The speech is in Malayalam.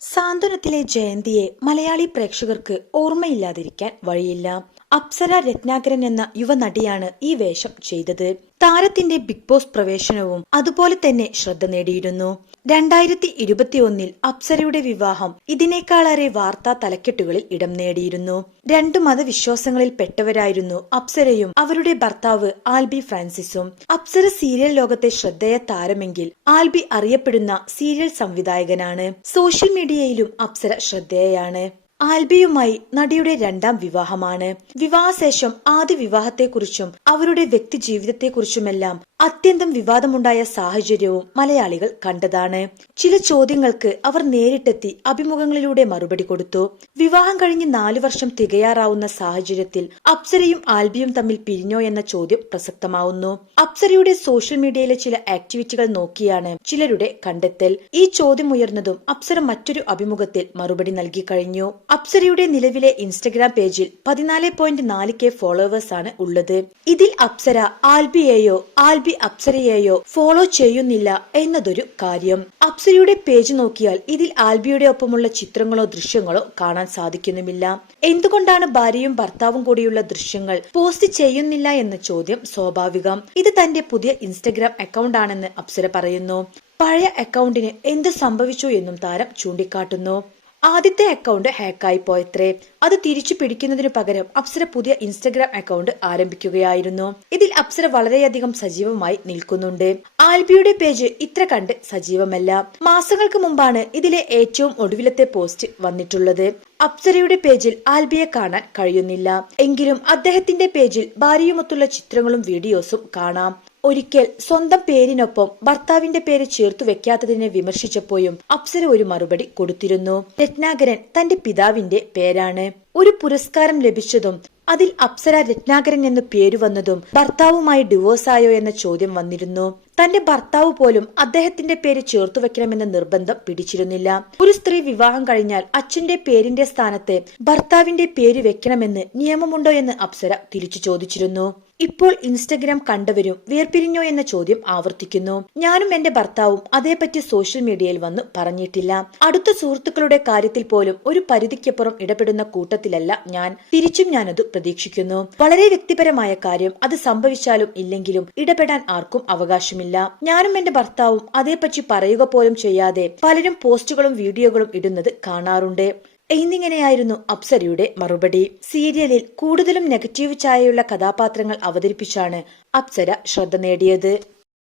സാന്ത്വനത്തിലെ ജയന്തിയെ മലയാളി പ്രേക്ഷകർക്ക് ഓർമ്മയില്ലാതിരിക്കാൻ വഴിയില്ല. അപ്സര രത്നാകരൻ എന്ന യുവനടിയാണ് ഈ വേഷം ചെയ്തത്. താരത്തിന്റെ ബിഗ് ബോസ് പ്രവേശനവും അതുപോലെ തന്നെ ശ്രദ്ധ നേടിയിരുന്നു. രണ്ടായിരത്തി ഇരുപത്തിയൊന്നിൽ അപ്സരയുടെ വിവാഹം ഇതിനേക്കാളേറെ വാർത്താ തലക്കെട്ടുകളിൽ ഇടം നേടിയിരുന്നു. രണ്ടു മതവിശ്വാസങ്ങളിൽ പെട്ടവരായിരുന്നു അപ്സരയും അവരുടെ ഭർത്താവ് ആൽബി ഫ്രാൻസിസും. അപ്സര സീരിയൽ ലോകത്തെ ശ്രദ്ധേയ താരമെങ്കിൽ ആൽബി അറിയപ്പെടുന്ന സീരിയൽ സംവിധായകനാണ്. സോഷ്യൽ മീഡിയയിലും അപ്സര ശ്രദ്ധേയാണ്. ആൽബിയുമായി നടിയുടെ രണ്ടാം വിവാഹമാണ്. വിവാഹശേഷം ആദ്യ വിവാഹത്തെക്കുറിച്ചും അവരുടെ വ്യക്തി ജീവിതത്തെക്കുറിച്ചുമെല്ലാം അത്യന്തം വിവാദമുണ്ടായ സാഹചര്യവും മലയാളികൾ കണ്ടതാണ്. ചില ചോദ്യങ്ങൾക്ക് അവർ നേരിട്ടെത്തി അഭിമുഖങ്ങളിലൂടെ മറുപടി കൊടുത്തു. വിവാഹം കഴിഞ്ഞ് നാലു വർഷം തികയാറാവുന്ന സാഹചര്യത്തിൽ അപ്സരയും ആൽബിയും തമ്മിൽ പിരിഞ്ഞോ എന്ന ചോദ്യം പ്രസക്തമാവുന്നു. അപ്സരയുടെ സോഷ്യൽ മീഡിയയിലെ ചില ആക്ടിവിറ്റികൾ നോക്കിയാണ് ചിലരുടെ കണ്ടെത്തൽ. ഈ ചോദ്യം ഉയർന്നതും അപ്സര മറ്റൊരു അഭിമുഖത്തിൽ മറുപടി നൽകി കഴിഞ്ഞു. അപ്സരയുടെ നിലവിലെ ഇൻസ്റ്റഗ്രാം പേജിൽ പതിനാല് പോയിന്റ് നാല് കെ ഫോളോവേഴ്സ് ആണ് ഉള്ളത്. ഇതിൽ അപ്സര ആൽബിയെയോ ആൽബി അപ്സരയെയോ ഫോളോ ചെയ്യുന്നില്ല എന്നതൊരു കാര്യം. അപ്സരയുടെ പേജ് നോക്കിയാൽ ഇതിൽ ആൽബിയുടെ ഒപ്പമുള്ള ചിത്രങ്ങളോ ദൃശ്യങ്ങളോ കാണാൻ സാധിക്കുന്നുമില്ല. എന്തുകൊണ്ടാണ് ഭാര്യയും ഭർത്താവും കൂടിയുള്ള ദൃശ്യങ്ങൾ പോസ്റ്റ് ചെയ്യുന്നില്ല എന്ന ചോദ്യം സ്വാഭാവികം. ഇത് തന്റെ പുതിയ ഇൻസ്റ്റഗ്രാം അക്കൗണ്ട് ആണെന്ന് അപ്സര പറയുന്നു. പഴയ അക്കൗണ്ടിന് എന്ത് സംഭവിച്ചു എന്നും താരം ചൂണ്ടിക്കാട്ടുന്നു. ആദ്യത്തെ അക്കൗണ്ട് ഹാക്കായി പോയത്രേ. അത് തിരിച്ചു പിടിക്കുന്നതിനു പകരം അപ്സര പുതിയ ഇൻസ്റ്റഗ്രാം അക്കൗണ്ട് ആരംഭിക്കുകയായിരുന്നു. ഇതിൽ അപ്സര വളരെയധികം സജീവമായി നിൽക്കുന്നുണ്ട്. ആൽബിയുടെ പേജ് ഇത്ര കണ്ട് സജീവമല്ല. മാസങ്ങൾക്ക് മുമ്പാണ് ഇതിലെ ഏറ്റവും ഒടുവിലത്തെ പോസ്റ്റ് വന്നിട്ടുള്ളത്. അപ്സരയുടെ പേജിൽ ആൽബിയെ കാണാൻ കഴിയുന്നില്ല. എങ്കിലും അദ്ദേഹത്തിന്റെ പേജിൽ ഭാര്യയുമൊത്തുള്ള ചിത്രങ്ങളും വീഡിയോസും കാണാം. ഒരിക്കൽ സ്വന്തം പേരിനൊപ്പം ഭർത്താവിന്റെ പേര് ചേർത്തു വെക്കാത്തതിനെ വിമർശിച്ചപ്പോഴും അപ്സര ഒരു മറുപടി കൊടുത്തിരുന്നു. രത്നാകരൻ തന്റെ പിതാവിന്റെ പേരാണ്. ഒരു പുരസ്കാരം ലഭിച്ചതും അതിൽ അപ്സര രത്നാകരൻ എന്ന് പേരു വന്നതും ഭർത്താവുമായി ഡിവോഴ്സ് ആയോ എന്ന ചോദ്യം വന്നിരുന്നു. തന്റെ ഭർത്താവ് പോലും അദ്ദേഹത്തിന്റെ പേര് ചേർത്തു വെക്കണമെന്ന നിർബന്ധം പിടിച്ചിരുന്നില്ല. ഒരു സ്ത്രീ വിവാഹം കഴിഞ്ഞാൽ അച്ഛന്റെ പേരിന്റെ സ്ഥാനത്ത് ഭർത്താവിന്റെ പേര് വെക്കണമെന്ന് നിയമമുണ്ടോ എന്ന് അപ്സര തിരിച്ചു ചോദിച്ചിരുന്നു. ഇപ്പോൾ ഇൻസ്റ്റഗ്രാം കണ്ടവരും വേർപിരിഞ്ഞോ എന്ന ചോദ്യം ആവർത്തിക്കുന്നു. ഞാനും എന്റെ ഭർത്താവും അതേപറ്റി സോഷ്യൽ മീഡിയയിൽ വന്ന് പറഞ്ഞിട്ടില്ല. അടുത്ത സുഹൃത്തുക്കളുടെ കാര്യത്തിൽ പോലും ഒരു പരിധിക്കപ്പുറം ഇടപെടുന്ന കൂട്ടത്തിലല്ല ഞാൻ. തിരിച്ചും ഞാനത് പ്രതീക്ഷിക്കുന്നു. വളരെ വ്യക്തിപരമായ കാര്യം. അത് സംഭവിച്ചാലും ഇല്ലെങ്കിലും ഇടപെടാൻ ആർക്കും അവകാശമില്ല. ഞാനും എന്റെ ഭർത്താവും അതേപ്പറ്റി പറയുക പോലും ചെയ്യാതെ പലരും പോസ്റ്റുകളും വീഡിയോകളും ഇടുന്നത് കാണാറുണ്ട്. എന്നിങ്ങനെയായിരുന്നു അപ്സരയുടെ മറുപടി. സീരിയലിൽ കൂടുതലും നെഗറ്റീവ് ചായയുള്ള കഥാപാത്രങ്ങൾ അവതരിപ്പിച്ചാണ് അപ്സര ശ്രദ്ധ നേടിയത്.